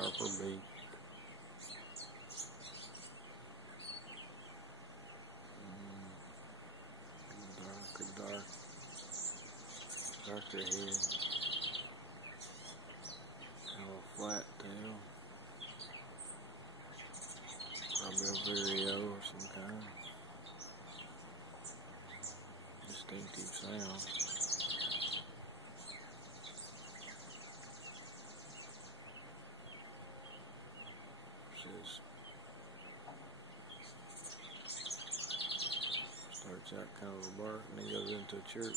sharper beak. Darker head. Have a flat tail. Probably a vireo or some kind. Distinctive sound. Starts out kind of a bark and then goes into a chirp.